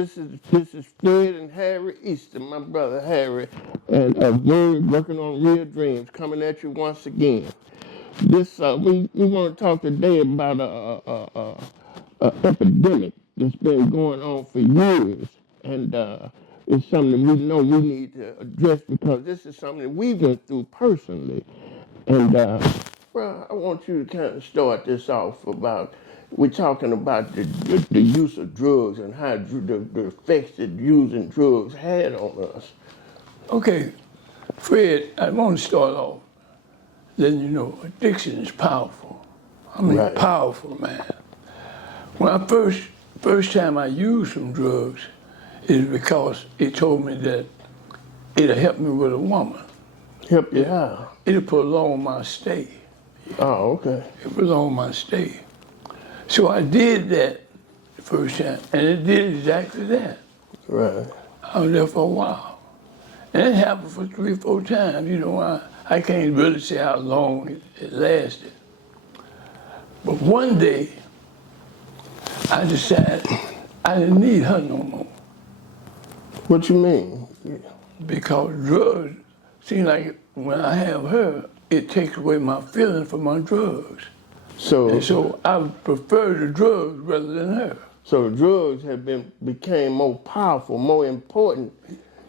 this is Fred and Harry Easton, my brother Harry, and we're working on Real Dreams, coming at you once again. This we want to talk today about a epidemic that's been going on for years, and it's something we know we need to address because this is something we went through personally. And well, I want you to kind of start this off about we're talking about the use of drugs and how the effects that using drugs had on us. Okay, Fred, I want to start off letting you know addiction is powerful. I mean, Right. powerful, man. When I first time I used some drugs, is because it told me that it'll help me with a woman. Help you how? It'll prolong my stay. Oh, okay. It prolonged my stay. So I did that the first time, and it did exactly that. Right. I was there for a while. And it happened for 3 or 4 times. You know, I can't really say how long it lasted. But one day, I decided I didn't need her no more What you mean? because drugs seem like when I have her, it takes away my feeling for my drugs. So, And so I prefer the drugs rather than her. so drugs became more powerful, more important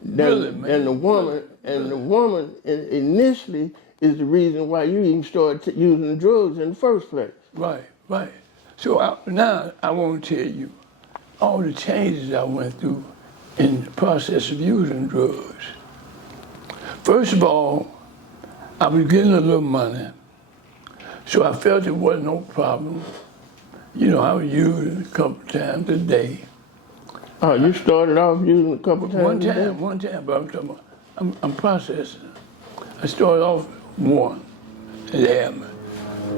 Really, man. than the woman. And the woman initially is the reason why you even started using drugs in the first place. Right, right. So now I want to tell you all the changes I went through in the process of using drugs. First of all, I was getting a little money, so I felt it wasn't no problem. You know, I was using a couple times a day. Oh, you started off using a couple times One a day? time, but I'm talking about, I'm processing. I started off with one, it happened.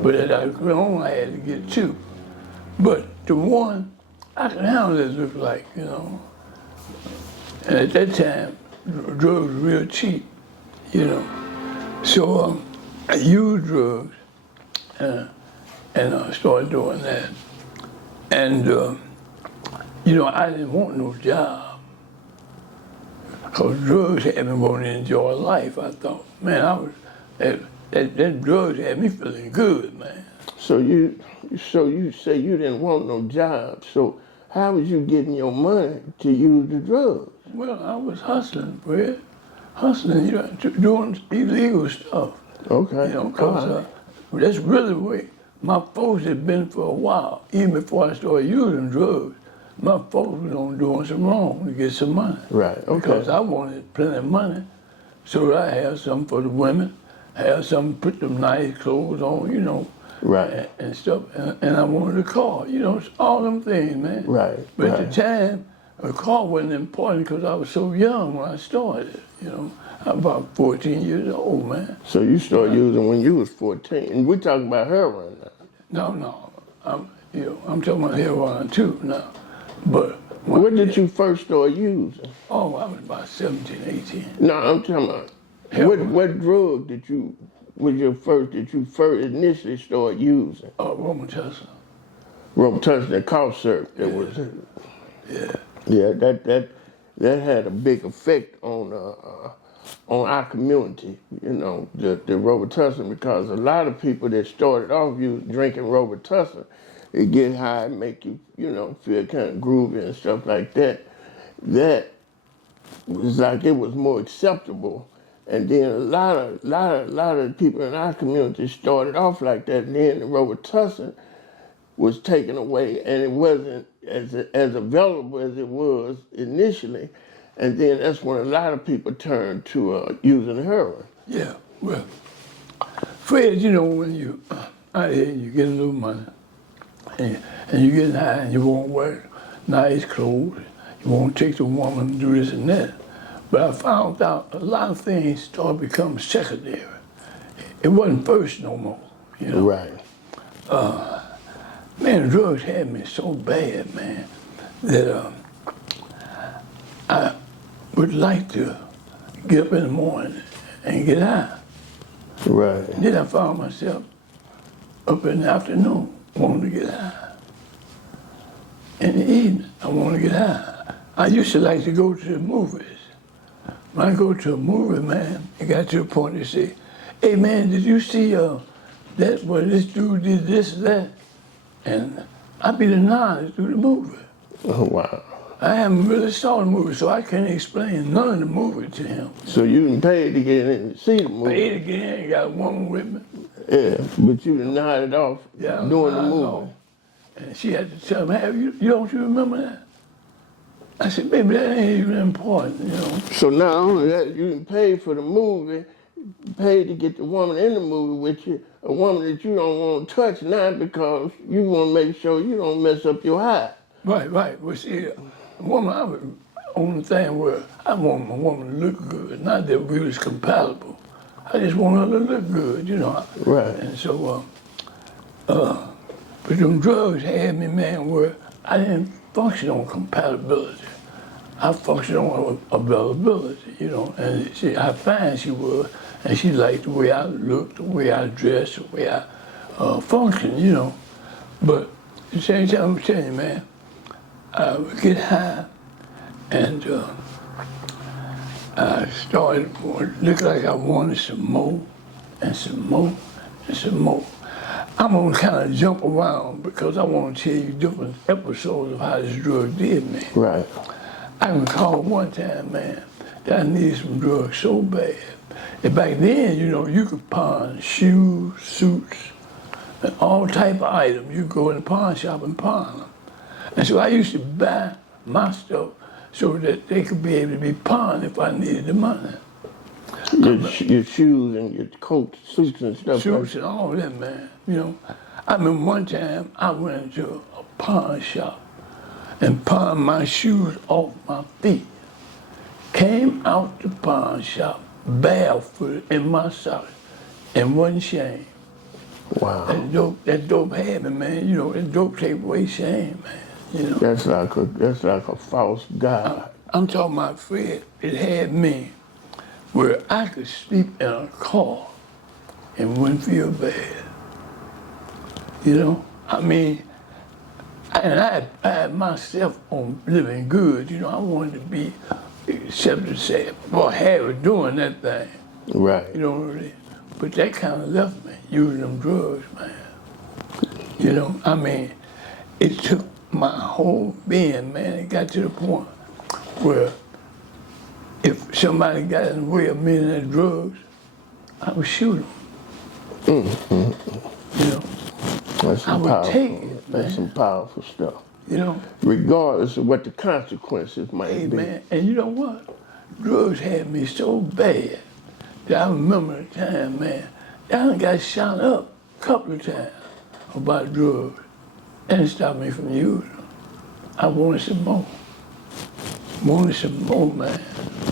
But as I went on, I had to get 2. But the one, I could handle it, look like, you know. And at that time, drugs were real cheap, you know. So I used drugs and I started doing that. And, you know, I didn't want no job because drugs had me wanting to enjoy life. I thought, man, that drugs had me feeling good, man. So you say you didn't want no job. So how was you getting your money to use the drugs? Well, I was hustling, Fred. Hustling, you know, doing illegal stuff. Okay. You know, because that's really the way my folks had been for a while. Even before I started using drugs, my folks was on doing some wrong to get some money. Right, okay. Because I wanted plenty of money so that I had something for the women, have something to put them nice clothes on, you know. Right. And stuff, and I wanted a car, you know, it's all them things, man. Right, But right. at the time, a car wasn't important because I was so young when I started, you know. I was about 14 years old, man. So you started using when you was 14. And we're talking about heroin now. No, I'm talking about heroin too now. But When did you first start using? I was about 17, 18. No, I'm talking about Heroin. what drug did you first initially start using? Robitussin. Robitussin and cough syrup. That was Yeah. yeah. That had a big effect on our community. You know, the Robitussin, because a lot of people that started off drinking Robitussin, it get high, make you feel kind of groovy and stuff like that. That was like it was more acceptable. And then a lot of people in our community started off like that. And then the Robitussin was taken away, and it wasn't as available as it was initially. And then that's when a lot of people turned to using heroin. Yeah, well, Fred, you know, when you out here, you get a little money, and you get high, and you won't wear nice clothes, you won't take the woman and do this and that. But I found out a lot of things started becoming secondary. It wasn't first no more, you know. Right. Man, drugs had me so bad, man, that I would like to get up in the morning and get high. Right. Then I found myself up in the afternoon wanting to get high. In the evening, I want to get high. I used to like to go to the movies. When I go to a movie, man, it got to the point they say, hey man, did you see that where this dude did this or that? And I'd be the knowledge through the movie. Oh, wow. I haven't really saw the movie, so I can't explain none of the movie to him. So you didn't pay to get in and see the movie? Paid again, got a woman with me. Yeah, but you didn't nod it off Yeah, during the I movie. know. And she had to tell me, don't you remember that? I said, baby, that ain't even important, you know. So not only that, you didn't pay for the movie, you paid to get the woman in the movie with you, a woman that you don't want to touch now because you want to make sure you don't mess up your high. Right. Well, see, the woman, I was on the thing where I want my woman to look good, not that we was compatible. I just want her to look good, you know. Right. And so, but them drugs had me, man, where I didn't function on compatibility. I functioned on availability, you know. And how fine she was, and she liked the way I looked, the way I dressed, the way I functioned, you know. But at the same time, I'm telling you, man, I would get high, and I started looking like I wanted some more, and some more, and some more. I'm gonna kind of jump around because I want to tell you different episodes of how this drug did me. Right. I can recall one time, man, that I needed some drugs so bad. And back then, you know, you could pawn shoes, suits, and all type of items. You go in the pawn shop and pawn them. And so I used to buy my stuff so that they could be able to be pawned if I needed the money. Your shoes and your coats, suits and stuff. Suits and all that, man. You know, I remember one time I went into a pawn shop and pawned my shoes off my feet. Came out the pawn shop barefooted in my socks and wasn't ashamed. Wow. That dope had me, man. You know, that dope take away shame, man. You know. That's like a false god. I'm talking about Fred. It had me where I could sleep in a car and wouldn't feel bad. You know, I mean, and I had myself on living good. You know, I wanted to be accepted, say, boy, Harry doing that thing. Right. You know what I mean? But that kind of left me using them drugs, man. You know, I mean, it took my whole being, man. It got to the point where if somebody got in the way of me and that drugs, I would shoot them. You know, That's I some would powerful. take it, That's man. some powerful stuff. You know, Regardless of what the consequences might hey, be. man. And you know what? Drugs had me so bad that I remember a time, man, I done got shot up a couple of times about drugs. And it stopped me from using them. I wanted some more. Wanted some more, man.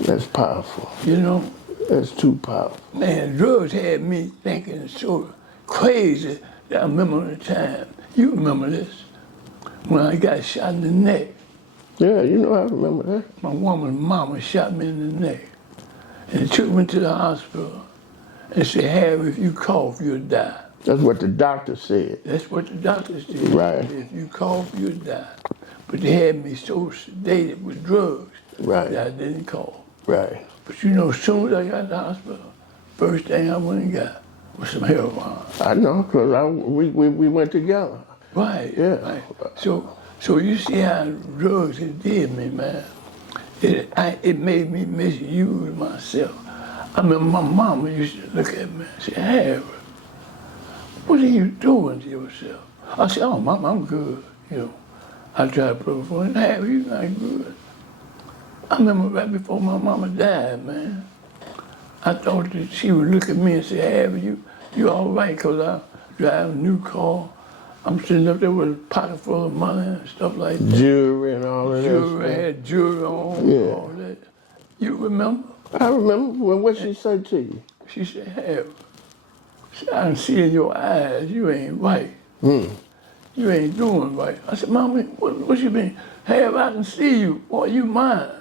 That's powerful. You know? That's too powerful. Man, drugs had me thinking so crazy that I remember the time. You remember this? When I got shot in the neck. Yeah, you know, I remember that. My woman's mama shot me in the neck. And they took me to the hospital and said, Harry, if you cough, you'll die. That's what the doctor said. That's what the doctors did. Right. If you cough, you'll die. But they had me so sedated with drugs Right. that I didn't cough. Right. But you know, as soon as I got to the hospital, first thing I went and got was some heroin. I know, because we went together. Right. Yeah. Right. So you see how drugs it did me, man. It made me misuse myself. I remember my mama used to look at me and say, Harry, what are you doing to yourself? I said, oh, Mama, I'm good. You know, I tried to put for it. Harry, you're not good. I remember right before my mama died, man. I thought that she would look at me and say, Harry, you all right, because I drive a new car. I'm sitting up there with a pocket full of money and stuff like that. Jewelry and all of that Jewelry, stuff. had jewelry on, Yeah. all that. You remember? I remember. Well, what she said to you? She said, Harry, I can see in your eyes you ain't right. You ain't doing right. I said, Mama, what you mean? Harry, I can see you. Boy, you mine.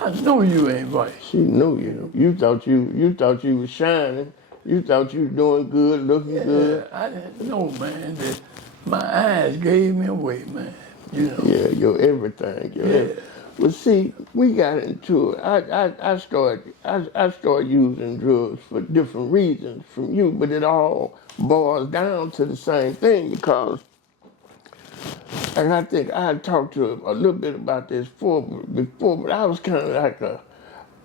I know you ain't right. She knew you. You thought you was shining. You thought you was doing good, looking good. I didn't know, man, that my eyes gave me away, man. You know. Yeah, your everything. But see, we got into it. I started using drugs for different reasons from you, but it all boils down to the same thing because, and I think I had talked to a little bit about this before, but I was kind of like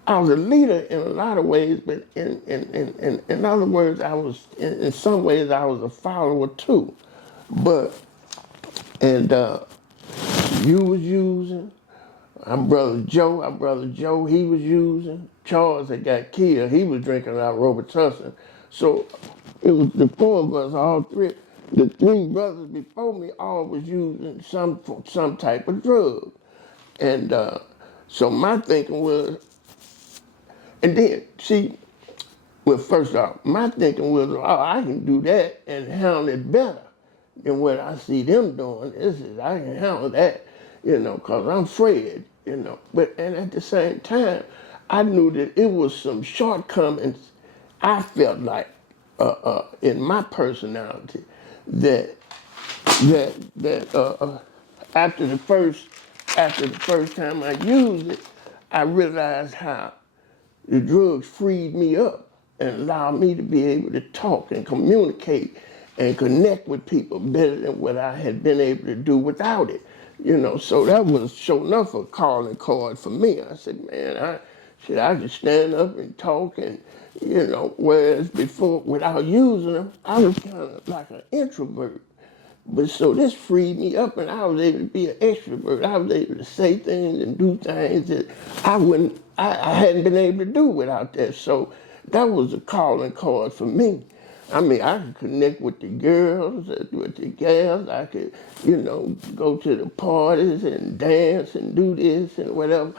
I was a leader in a lot of ways, but in other words, in some ways I was a follower too. But, and you was using, our brother Joe, he was using. Charles that got killed, he was drinking out Robitussin. So it was the four of us, all three. The three brothers before me all was using some type of drug. And so my thinking was, and then, see, well, first off, my thinking was, oh, I can do that and handle it better than what I see them doing. I can handle that, because I'm Fred, But, and at the same time, I knew that it was some shortcomings I felt like in my personality that after the first time I used it, I realized how the drugs freed me up and allowed me to be able to talk and communicate and connect with people better than what I had been able to do without it. So that was sure enough a calling card for me. I said, man, I could stand up and talk and, whereas before, without using them, I was kind of like an introvert. But so this freed me up and I was able to be an extrovert. I was able to say things and do things that I hadn't been able to do without that. So that was a calling card for me. I mean, I could connect with the girls, with the gals. I could, go to the parties and dance and do this and whatever.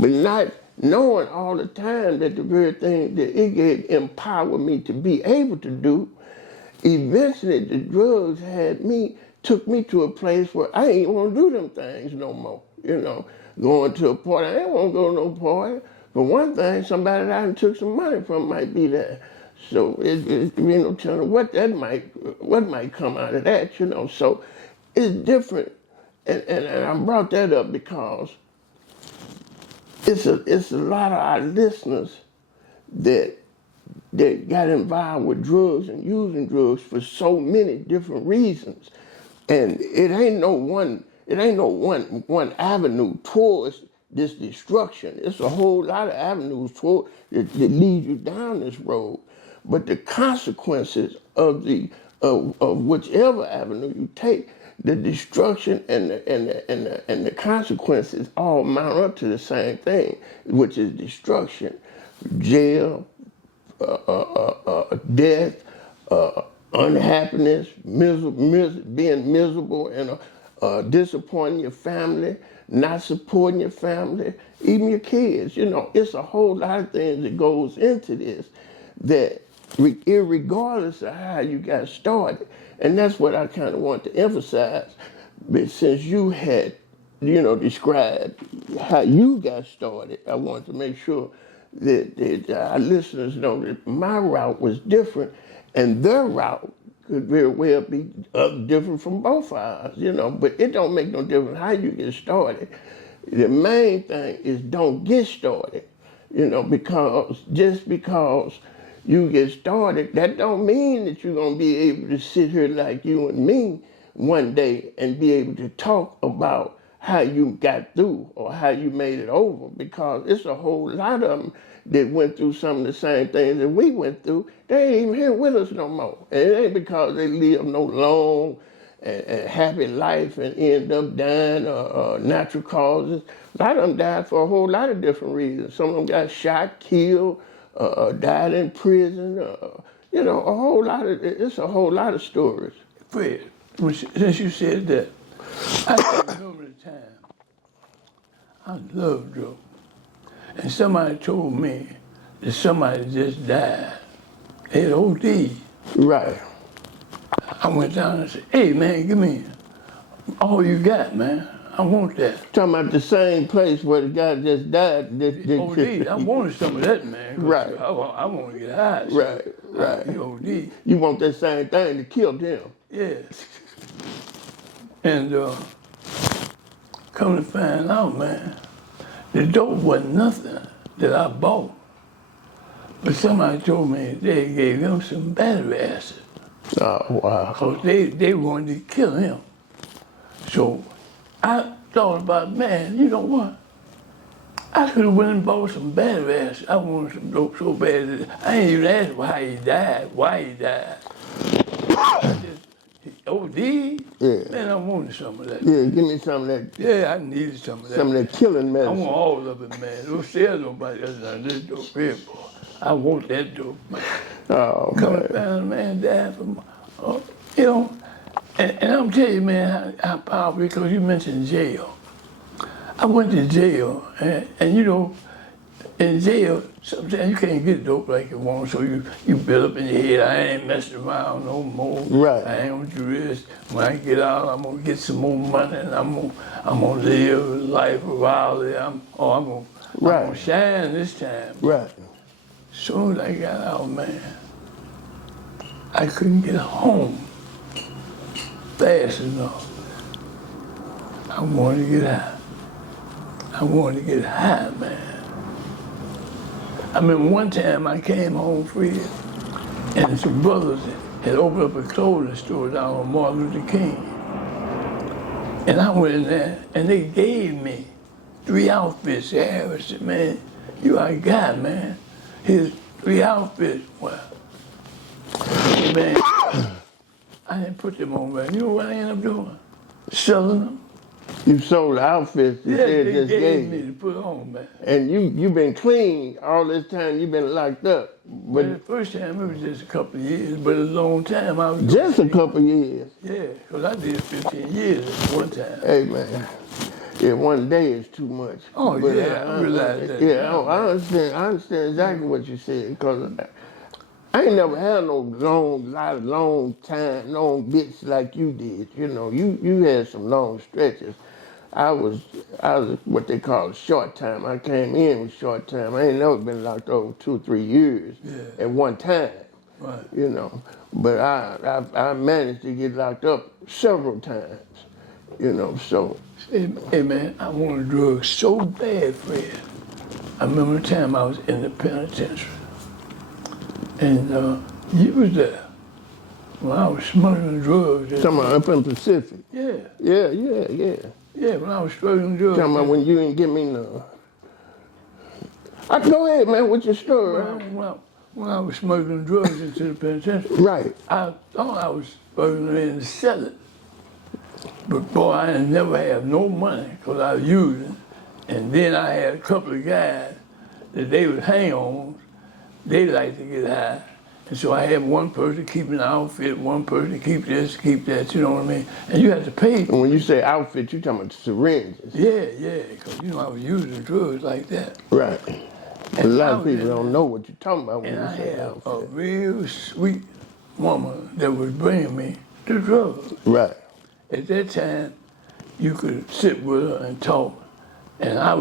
But not knowing all the time that the very thing that it empowered me to be able to do. Eventually, the drugs took me to a place where I ain't want to do them things no more. Going to a party, I ain't want to go to no party. For one thing, somebody that I done took some money from might be there. So it's no telling what might come out of that, So it's different, and I brought that up because it's a lot of our listeners that got involved with drugs and using drugs for so many different reasons. And it ain't no one avenue towards this destruction. It's a whole lot of avenues that lead you down this road. But the consequences of whichever avenue you take, the destruction and the consequences all mount up to the same thing, which is destruction, jail, death, unhappiness, being miserable and disappointing your family, not supporting your family, even your kids. It's a whole lot of things that goes into this that irregardless of how you got started. And that's what I kind of want to emphasize. But since you had, described how you got started, I want to make sure that our listeners know that my route was different and their route could very well be different from both of ours, but it don't make no difference how you get started. The main thing is don't get started, because just because you get started, that don't mean that you're gonna be able to sit here like you and me one day and be able to talk about how you got through or how you made it over, because it's a whole lot of them that went through some of the same things that we went through. They ain't even here with us no more. And it ain't because they live no long and happy life and end up dying or natural causes. A lot of them died for a whole lot of different reasons. Some of them got shot, killed, died in prison. A whole lot of, it's a whole lot of stories. Fred, since you said that, I can remember the time I loved drugs. And somebody told me that somebody just died. They had OD. Right. I went down and said, hey man, give me all you got, man. I want that. Talking about the same place where the guy just died. OD, I wanted some of that, man. Right. I want to get high. So Right. OD. You want that same thing that killed him. Yeah. And come to find out, man, The dope wasn't nothing that I bought. But somebody told me they gave him some battery acid. Oh, wow. Because they wanted to kill him. So I thought about, man, you know what? I could have went and bought some battery acid. I wanted some dope so bad that I ain't even asked why he died. I just, he OD? Yeah. Man, I wanted some of that. Yeah, give me some of that, Yeah, I needed some of that. some of that killing I medicine. want all of it, man. Don't sell nobody else than this dope here, boy. I want that dope, man. Oh, Coming man. down, a man died from, you know, and I'm telling you, man, how powerful, because you mentioned jail. I went to jail, and you know, in jail, sometimes you can't get dope like you want, so you build up in your head, I ain't messing around no more. Right. I ain't gonna do this. When I get out, I'm gonna get some more money, and I'm gonna live life wildly. I'm gonna shine this time. Right. Soon as I got out, man, I couldn't get home fast enough. I wanted to get high. I wanted to get high, man. I remember one time I came home free, and some brothers had opened up a clothing store down on Martin Luther King. And I went in there, and they gave me 3 outfits. Yeah, I said, man, you our guy, man. Here's 3 outfits. Well, man, I didn't put them on, man. You know what I ended up doing? Selling them. You sold outfits you Yeah, said they just gave me gave. to put on, man. And you've been clean all this time. You've been locked up. But the But first time, it was just a couple of years, but a long time. I was just a couple years. Yeah, because I did 15 years at one time. Hey, man. Yeah, one day is too much. Oh, But yeah, I realize that Yeah, now, I understand exactly what you said, because I ain't never had no long bits like you did. You know, you had some long stretches. I was what they call a short time. I came in with short time. I ain't never been locked over 2 or 3 years at one time. Right. You know, but I managed to get locked up several times. You know, so Hey, man, I wanted drugs so bad, Fred. I remember the time I was in the penitentiary. And you was there when I was smuggling drugs. talking about up in Pacific. Yeah, Yeah. when I was smuggling drugs. Talking about when you didn't give me none. Go ahead, man, with your story. When I was smuggling drugs into the penitentiary, Right. I thought I was smuggling in to sell it. But boy, I didn't never have no money because I was using. And then I had a couple of guys that they would hang on. They like to get high. And so I had one person keeping the outfit, one person keep this, keep that, you know what I mean? And you had to pay. And when you say outfit, you talking about syringes. Yeah, because you know I was using drugs like that. Right. A lot I of was people in don't know what you're talking about when And you I say had a outfit. real sweet woman that was bringing me the drugs. Right. At that time, you could sit with her and talk. And I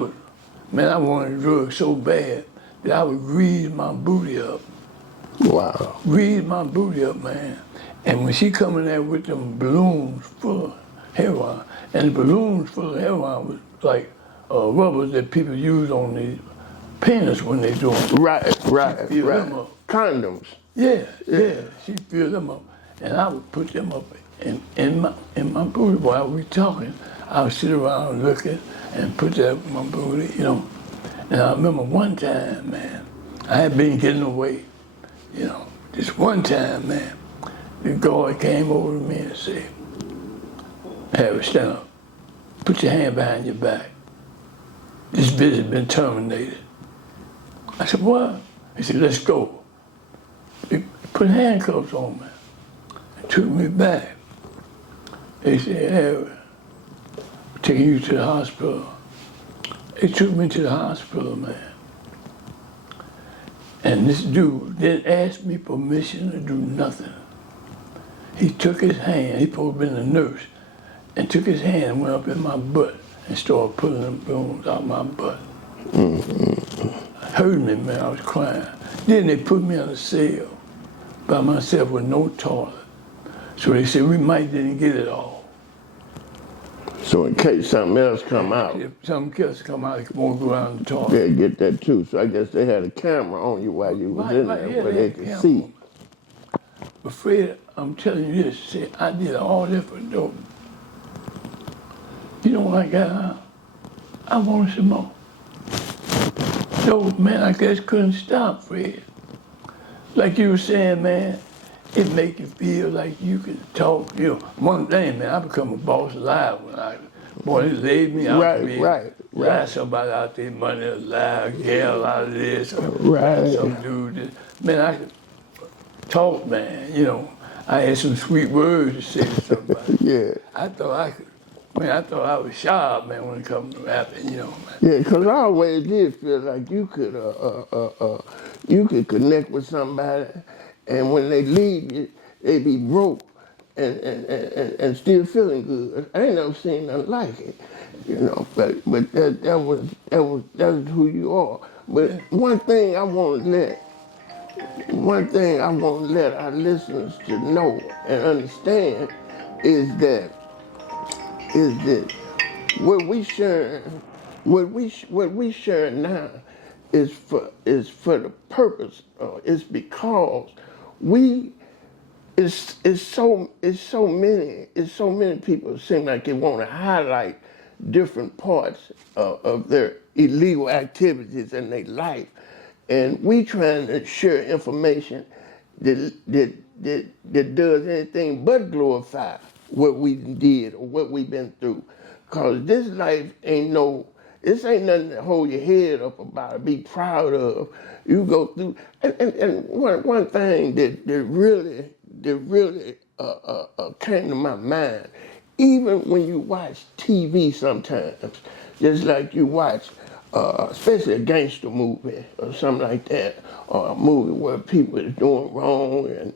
wanted drugs so bad that I would grease my booty up. Wow. Grease my booty up, man. And when she come in there with them balloons full of heroin, and the balloons full of heroin was like rubbers that people use on the penis when they do them. Right. Fill them up. Condoms. Yeah. She filled them up. And I would put them up in my booty while we talking. I would sit around looking and put that in my booty, you know. And I remember one time, man, I had been getting away, you know. This one time, man, the guard came over to me and said, Harry, stand up. Put your hand behind your back. This visit been terminated. I said, what? He said, let's go. He put handcuffs on me and took me back. He said, Harry, we're taking you to the hospital. He took me to the hospital, man. And this dude didn't ask me permission to do nothing. He took his hand, he supposed to be the nurse, and took his hand and went up in my butt and started pulling them balloons out my butt. Hurt me, man, I was crying. Then they put me in a cell by myself with no toilet. So they said, we might didn't get it all. So in case something else come out, If some kids come out, they won't go around the toilet. they'll get that too. So I guess they had a camera on you while you was in there Yeah, where they they had could camera see. on me. But Fred, I'm telling you this, see, I did all that for dope. You know when I got out, I wanted some more. So, man, I just couldn't stop, Fred. Like you were saying, man, it make you feel like you can talk. You know, one thing, man, I become a boss live boy, they laid me out. Right. Lie somebody out there, money, lie, girl out of this, or Right. some dude. Man, I could talk, man, you know. I had some sweet words to say to somebody. Yeah. I thought I was sharp, man, when it comes to rapping, you know, man. Yeah, because I always did feel like you could connect with somebody, and when they leave you, they be broke and still feeling good. I ain't never seen nothing like it, you know. But that's who you are. But one thing I want to let our listeners to know and understand is that what we share now is for the purpose. It's because we it's so many people seem like they want to highlight different parts of their illegal activities in their life, and we trying to share information that does anything but glorify what we did or what we've been through. Cause this life this ain't nothing to hold your head up about or be proud of. You go through, and one thing that really came to my mind, even when you watch TV sometimes, just like you watch, especially a gangster movie or something like that, or a movie where people is doing wrong and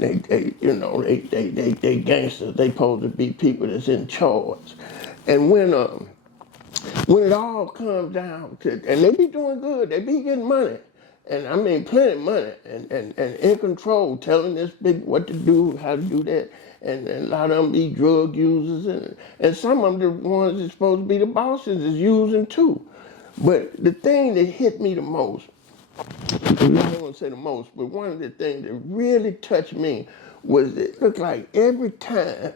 they gangsters, they supposed to be people that's in charge. And when it all comes down to, and they be doing good, they be getting money, and I mean plenty of money, and in control, telling this big what to do, how to do that, and a lot of them be drug users, and some of them the ones that's supposed to be the bosses is using too. But the thing that hit me the most, I don't want to say the most, but one of the things that really touched me was it looked like every time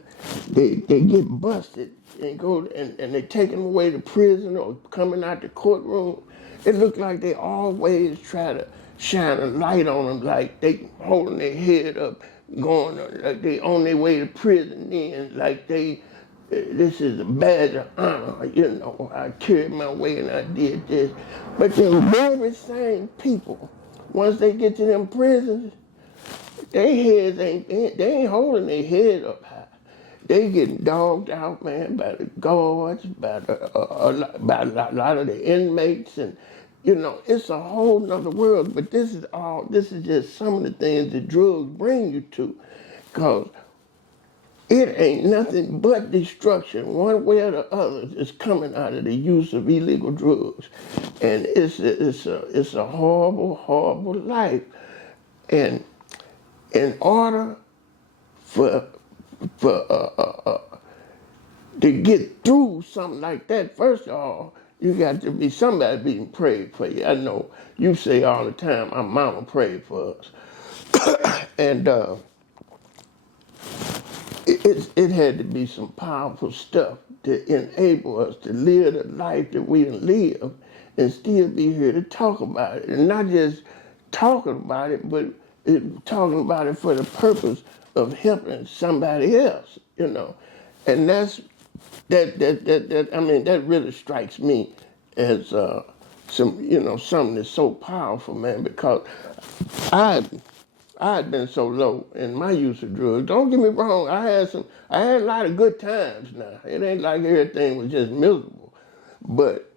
they get busted and go and they take them away to prison or coming out the courtroom, it looked like they always try to shine a light on them, like they holding their head up, going like they on their way to prison, then like this is a badge of honor, you know, I carried my way and I did this. But the very same people, once they get to them prisons, their heads they ain't holding their head up high. They getting dogged out, man, by the guards, by a lot of the inmates, and you know, it's a whole nother world. But this is just some of the things that drugs bring you to, because it ain't nothing but destruction, one way or the other, is coming out of the use of illegal drugs, and it's a horrible, horrible life. And in order for to get through something like that, first of all, you got to be somebody being prayed for you. I know you say all the time, our mama prayed for us, and. It had to be some powerful stuff to enable us to live the life that we live and still be here to talk about it. And not just talking about it, but talking about it for the purpose of helping somebody else, you know. And that really strikes me as something that's so powerful, man, because I had been so low in my use of drugs. Don't get me wrong, I had a lot of good times now. It ain't like everything was just miserable. But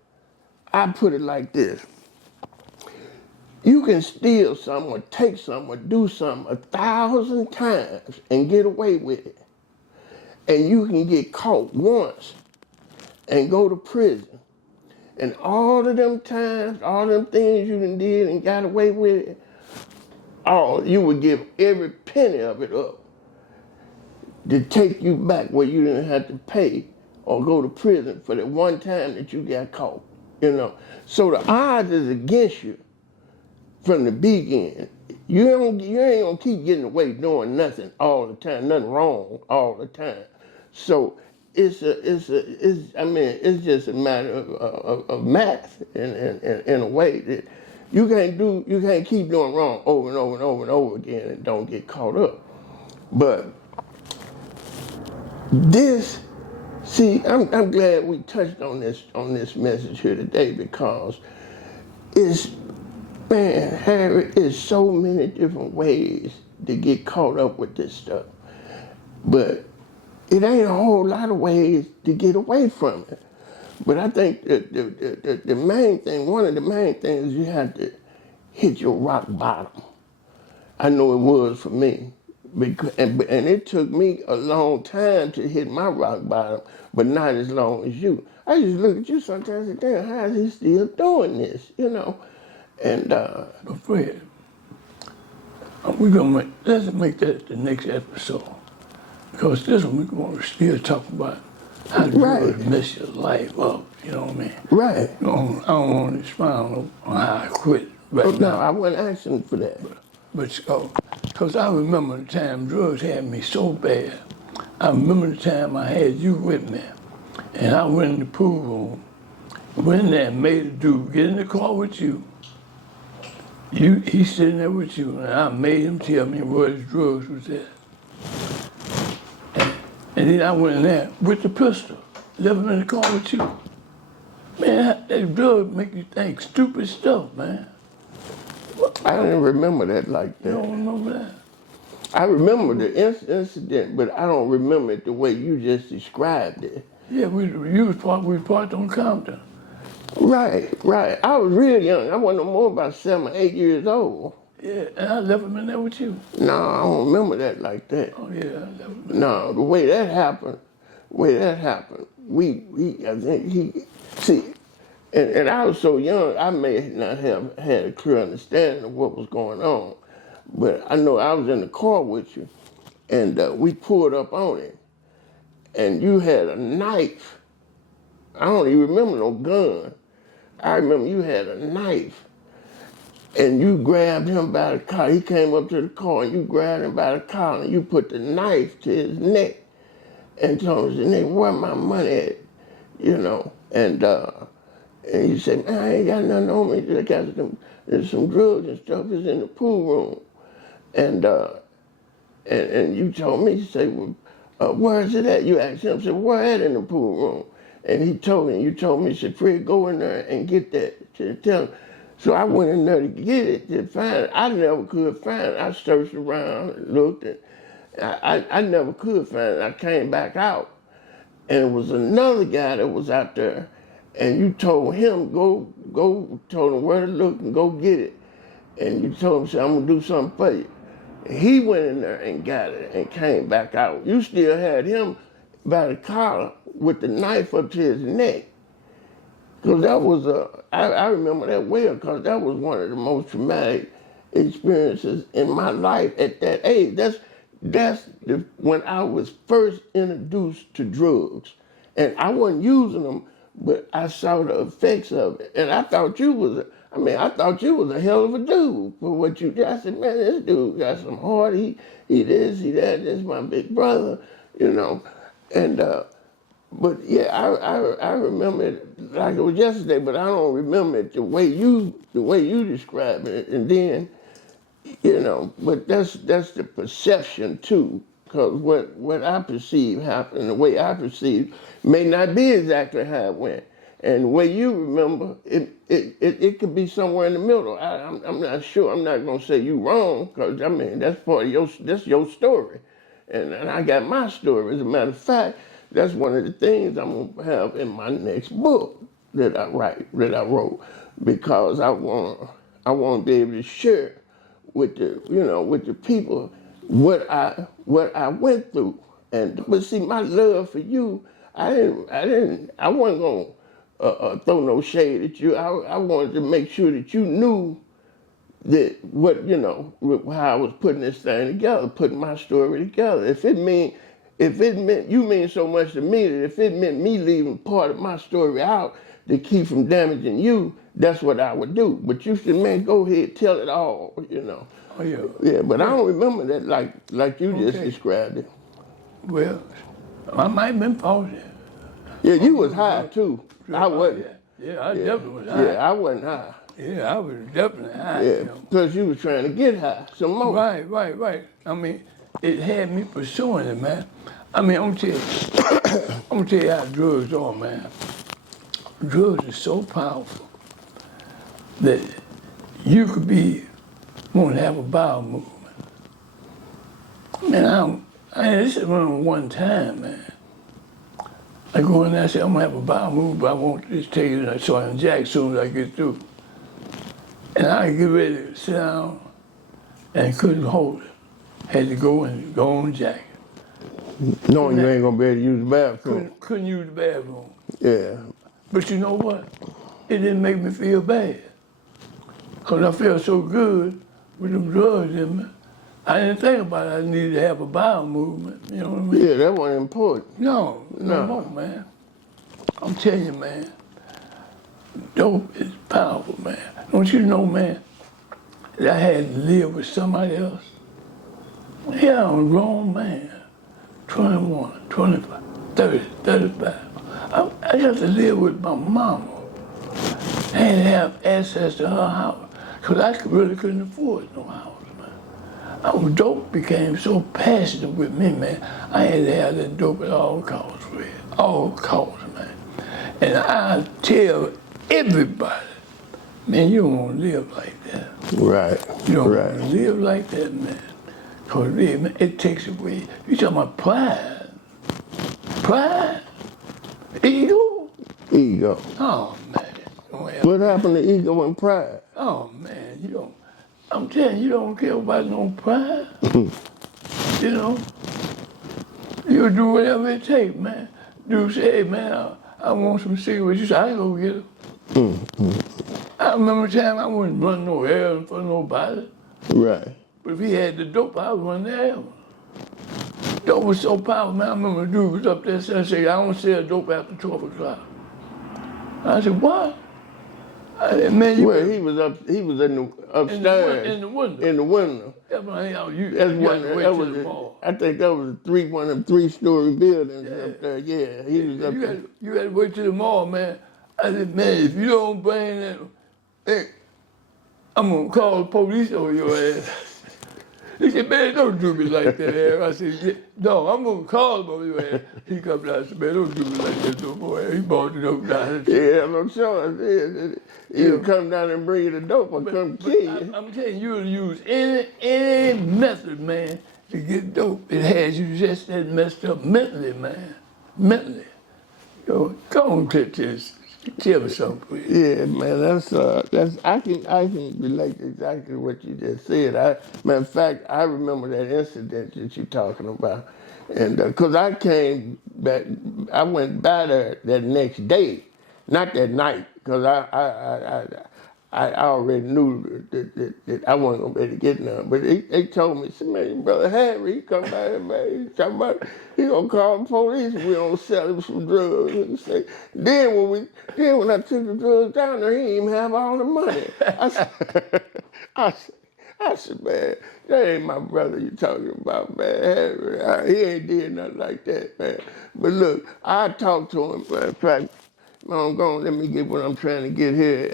I put it like this. You can steal something or take something or do something 1,000 times and get away with it. And you can get caught once and go to prison. And all of them times, all them things you done did and got away with it, you would give every penny of it up to take you back where you didn't have to pay or go to prison for the one time that you got caught. You know, so the odds is against you from the beginning. You ain't gonna keep getting away doing nothing all the time, nothing wrong all the time. So it's just a matter of math in a way that you can't keep doing wrong over and over and over and over again and don't get caught up. But this, see, I'm glad we touched on this message here today, because it's, man, Harry, it's so many different ways to get caught up with this stuff. But it ain't a whole lot of ways to get away from it. But I think the main thing, one of the main things, you have to hit your rock bottom. I know it was for me. And it took me a long time to hit my rock bottom, but not as long as you. I just look at you sometimes and think, how is he still doing this, you know? And But Fred, let's make that the next episode. Because this one we're going to still talk about how to really mess your life up, you know what I mean? Right. I don't want to expound on how I quit right No, now. I wasn't asking for that. But because I remember the time drugs had me so bad. I remember the time I had you with me, and I went in the pool room, went in there and made a dude get in the car with you. He's sitting there with you, and I made him tell me where his drugs was at. And then I went in there with the pistol, left him in the car with you. Man, that drug make you think stupid stuff, man. I didn't remember that like You that. don't remember that? I remember the incident, but I don't remember it the way you just described it. Yeah, we parked on Compton. Right. I was real young. I wasn't no more about 7 or 8 years old. Yeah, and I left him in there with you. No, I don't remember that like that. Oh yeah, I left him. No, the way that happened, I think see, and I was so young, I may not have had a clear understanding of what was going on, but I know I was in the car with you, and we pulled up on him, and you had a knife. I don't even remember no gun. I remember you had a knife, and you grabbed him by the collar. He came up to the car, and you grabbed him by the collar, and you put the knife to his neck, and told his neck, where my money at? You know, and he said, man, I ain't got nothing on me. I got some drugs and stuff. It's in the pool room. And you told me, you said, well, where is it at? You asked him, said, where at in the pool room? And he told me, you told me, he said, Fred, go in there and get that. To tell him. So I went in there to get it, to find it. I never could find it. I searched around and looked, and I never could find it. I came back out, and it was another guy that was out there, and you told him, told him where to look and go get it. And you told him, say, I'm going to do something for you. And he went in there and got it and came back out. You still had him by the collar with the knife up to his neck. Because that was I remember that well, because that was one of the most traumatic experiences in my life at that age. That's when I was first introduced to drugs. And I wasn't using them, but I saw the effects of it. And I thought you was a hell of a dude for what you did. I said, man, this dude got some heart. He this, he that. This is my big brother, you know. And but yeah, I remember it like it was yesterday, but I don't remember it the way you describe it. And then, you know, but that's the perception too, because what I perceive happened, the way I perceive, may not be exactly how it went. And the way you remember, it could be somewhere in the middle. I'm not sure. I'm not gonna say you wrong, because I mean that's part of that's your story, and I got my story. As a matter of fact, that's one of the things I'm gonna have in my next book that I wrote, because I want to be able to share with the people what I went through. But see, my love for you, I wasn't gonna throw no shade at you. I wanted to make sure that you knew that how I was putting this thing together, putting my story together. If if it meant, you mean so much to me that if it meant me leaving part of my story out to keep from damaging you, that's what I would do. But you said, man, go ahead, tell it all, you know. Oh, yeah. Yeah, but I don't remember that like you just Okay. described it. Well, I might have been faulty. Yeah, you was high too. I wasn't. Yeah, I definitely was high. Yeah, I wasn't high. Yeah, I was definitely high. Yeah, You know. because you was trying to get high some more. Right. I mean, it had me pursuing it, man. I mean, I'm gonna tell you how drugs are, man. Drugs are so powerful that you could want to have a bowel movement. Man, this is one time, man. I go in there and say, I'm gonna have a bowel movement, but I want this take it and Sergeant Jack as soon as I get through. And I get ready to sit down and couldn't hold it. Had to go on jacket. Knowing you ain't gonna be able to use the bathroom. Couldn't use the bathroom. Yeah. But you know what? It didn't make me feel bad. Because I felt so good with them drugs in me. I didn't think about it. I needed to have a bowel movement. You know what I mean? Yeah, that wasn't important. No more, man. I'm telling you, man. Dope is powerful, man. Don't you know, man, that I had to live with somebody else? Yeah, I'm a grown man. 21, 25, 30, 35. I got to live with my mama. I had to have access to her house because I really couldn't afford no house, man. Dope became so passionate with me, man. I had to have that dope at all costs, Fred. All costs, man. And I tell everybody, man, you don't want to live like that. Right. You don't right. want to live like that, man. Because it takes away. You talking about pride. Pride? Ego? Ego. Oh, man. What happened to ego and pride? Oh, man, you don't. I'm telling you, you don't care about no pride. You know? You'll do whatever it takes, man. Dude say, hey, man, I want some cigarettes. You say, I go get them. I remember a time I wouldn't run no errand for nobody. Right. But if he had the dope, I would run the errand. Dope was so powerful, man. I remember a dude was up there saying, I don't sell dope after 12 o'clock. I said, what? I said, man, you Well, he was in the upstairs. in the window. In the window. That's when you That's got one. to wait That till the was. mall. I think that was one of them 3-story buildings up there. Yeah, he was up there. You got to wait till the mall, man. I said, man, if you don't bring that, hey, I'm going to call the police on your ass. He said, man, don't do me like that, Harry. I said, yeah, no, I'm going to call him on your ass. He come down and said, man, don't do me like that no more. He bought the dope down. Yeah, I'm sure. He'll come down and bring you the dope or come kill you. I'm telling you, you'll use any method, man, to get dope. It has you just that messed up mentally, man. Mentally. Yo, go on, tell me something, please. Yeah, man, that's I can relate to exactly what you just said. Matter of fact, I remember that incident that you're talking about, and because I came back, I went by there that next day, not that night, because I already knew that I wasn't gonna be able to get none. But they told me, said, man, your brother Harry, he come by here, man. He talking about he gonna call the police if we don't sell him some drugs. And say, then when I took the drugs down there, he didn't even have all the money. I said, man, that ain't my brother you talking about, man. Harry, he ain't did nothing like that, man. But look, I talked to him, man. In fact, I'm going, let me get what I'm trying to get here,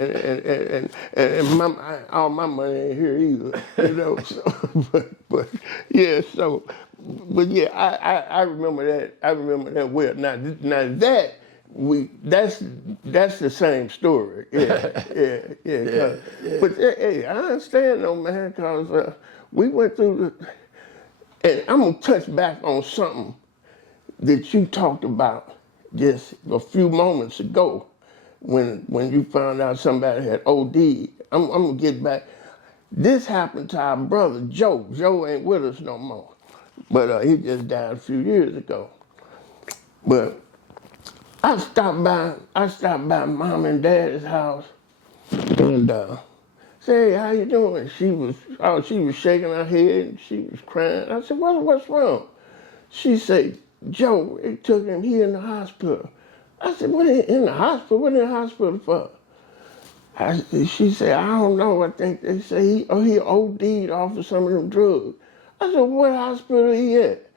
and all my money ain't here either, you know. So, but yeah, so, but yeah, I remember that. I remember that well. Now that's the same story. Yeah. But hey, I understand though, man, because we went through and I'm gonna touch back on something that you talked about just a few moments ago when you found out somebody had OD'd. I'm gonna get back. This happened to our brother Joe. Joe ain't with us no more, but he just died a few years ago. But I stopped by mom and dad's house and say, hey, how you doing? She was shaking her head and she was crying. I said, what's wrong? She said, Joe, they took him, he in the hospital. I said, what in the hospital? What in the hospital for? She said, I don't know. I think they say he OD'd off of some of them drugs. I said, what hospital he at?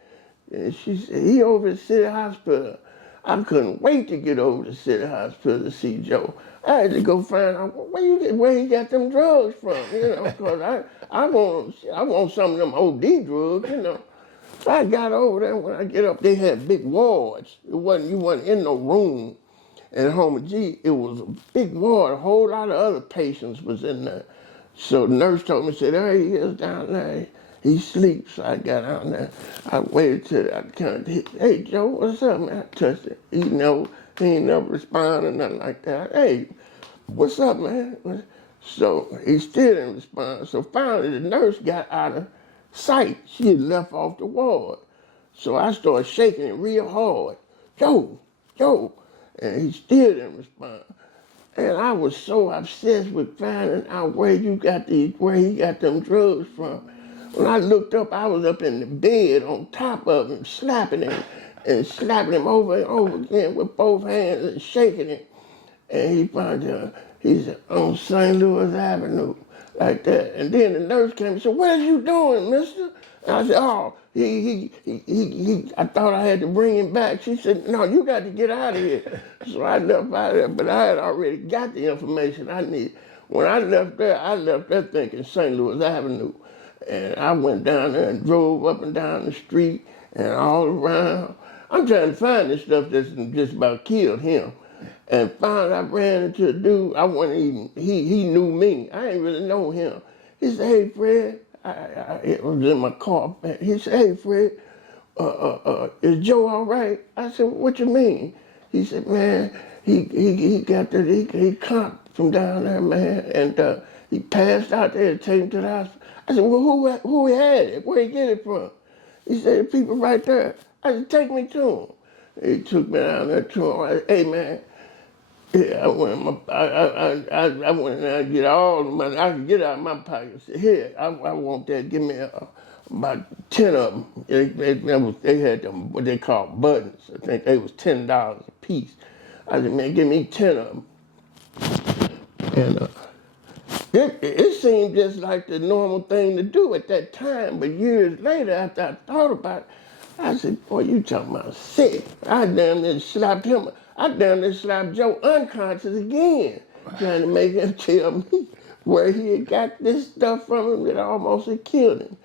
And she said, he over at City Hospital. I couldn't wait to get over to City Hospital to see Joe. I had to go find out where he got them drugs from, because I want some of them OD drugs, So I got over there. When I get up, they had big wards. You wasn't in no room. At Homer G, it was a big ward. A whole lot of other patients was in there. So the nurse told me, said, there he is down there. He sleeps. So I got down there. I waited till I kind of, hey, Joe, what's up, man? I touched it. He ain't never respond or nothing like that. Hey, what's up, man? So he still didn't respond. So finally the nurse got out of sight. She had left off the ward. So I started shaking it real hard. Joe. And he still didn't respond. And I was so obsessed with finding out where he got them drugs from. When I looked up, I was up in the bed on top of him, slapping him over and over again with both hands and shaking him. And he found out, he said, on St. Louis Avenue, like that. And then the nurse came and said, what are you doing, mister? And I said, oh, I thought I had to bring him back. She said, no, you got to get out of here. So I left out of there, but I had already got the information I needed. When I left there thinking St. Louis Avenue. And I went down there and drove up and down the street and all around. I'm trying to find this stuff that's just about killed him. And finally I ran into a dude, I wasn't even, he knew me. I didn't really know him. He said, hey, Fred. It was in my car. He said, hey, Fred, is Joe all right? I said, what you mean? He said, man, he comped from down there, man, and he passed out there to take him to the hospital. I said, well, who had it? Where he get it from? He said, the people right there. I said, take me to him. He took me down there to him. I said, hey, man, yeah, I went in there to get all the money I could get out of my pocket. I said, here, I want that. Give me about 10 of them. They had them, what they call buttons. I think they was $10 a piece. I said, man, give me 10 of them. And it seemed just like the normal thing to do at that time. But years later, after I thought about it, I said, boy, you talking about sick. I damn near slapped him. I damn near slapped Joe unconscious again, trying to make him tell me where he had got this stuff from him that almost had killed him.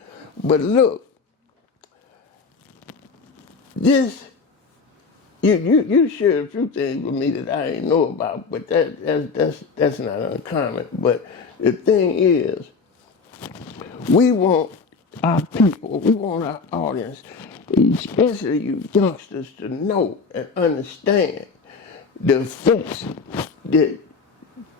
But look, this, you shared a few things with me that I didn't know about, but that's not uncommon. But the thing is, we want our people, we want our audience, especially you youngsters, to know and understand the effects that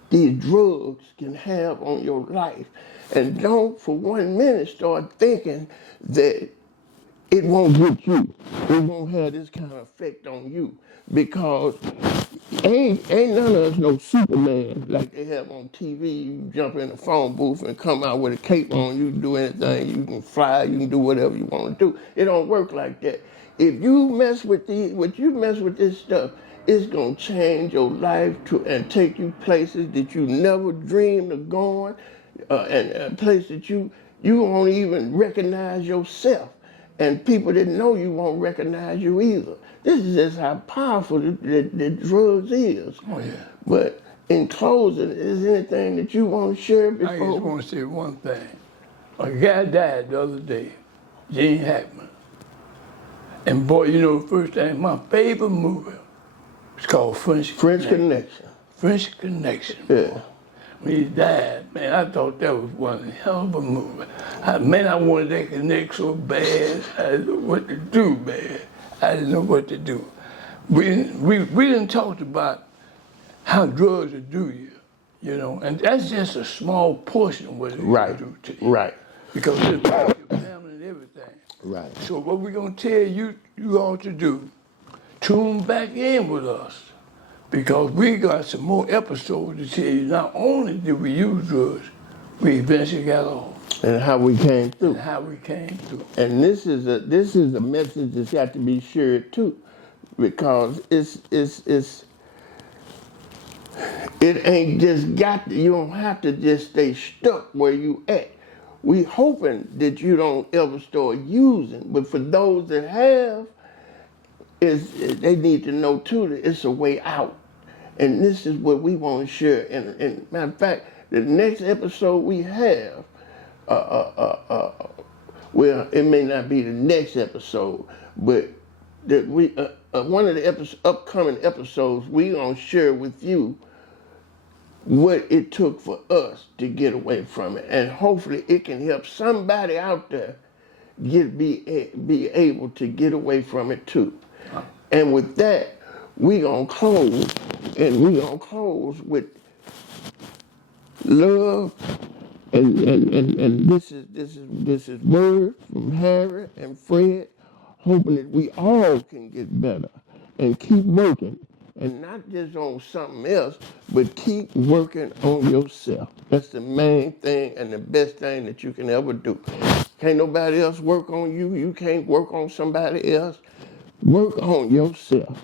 these drugs can have on your life. And don't for 1 minute start thinking that it won't get you. It won't have this kind of effect on you. Because ain't none of us no Superman like they have on TV. You jump in the phone booth and come out with a cape on. You can do anything. You can fly. You can do whatever you want to do. It don't work like that. If you mess with this stuff, it's gonna change your life and take you places that you never dreamed of going, and a place that you won't even recognize yourself. And people that know you won't recognize you either. This is just how powerful the drugs is. Oh, yeah. But in closing, is there anything that you want to share before? I just want to say one thing. A guy died the other day, Gene Hackman. And boy, the first thing, my favorite movie, it's called French Connection. French Connection. Yeah. When he died, man, I thought that was one hell of a movie. I wanted that connect so bad. I didn't know what to do, man. I didn't know what to do. We didn't talk about how drugs will do you, and that's just a small portion of what it will do to you. Right. Because it's about your family and everything. Right. So what we're gonna tell you all to do, tune back in with us. Because we got some more episodes to tell you. Not only did we use drugs, we eventually got off. and how we came through. and how we came through. And this is a message that's got to be shared too, because it ain't just got to, you don't have to just stay stuck where you at. We hoping that you don't ever start using, but for those that have, they need to know too that it's a way out. And this is what we want to share. And matter of fact, the next episode we have, well, it may not be the next episode, but that one of the upcoming episodes, we gonna share with you what it took for us to get away from it, and hopefully it can help somebody out there be able to get away from it too. And with that, we gonna close, and we gonna close with love, and this is word from Harry and Fred, hoping that we all can get better and keep working, and not just on something else, but keep working on yourself. That's the main thing and the best thing that you can ever do. Can't nobody else work on you. You can't work on somebody else. Work on yourself.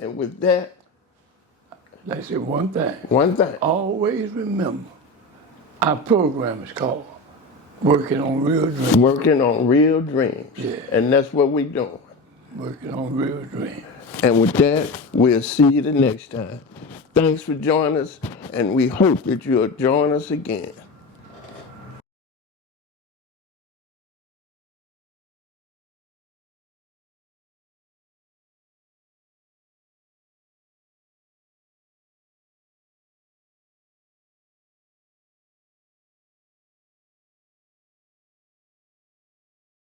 And with that, Like I said, one thing. one thing. Always remember, our program is called Working on Real Dreams. Working on real dreams. Yeah. And that's what we're doing. Working on Real Dreams. And with that, we'll see you the next time. Thanks for joining us, and we hope that you'll join us again.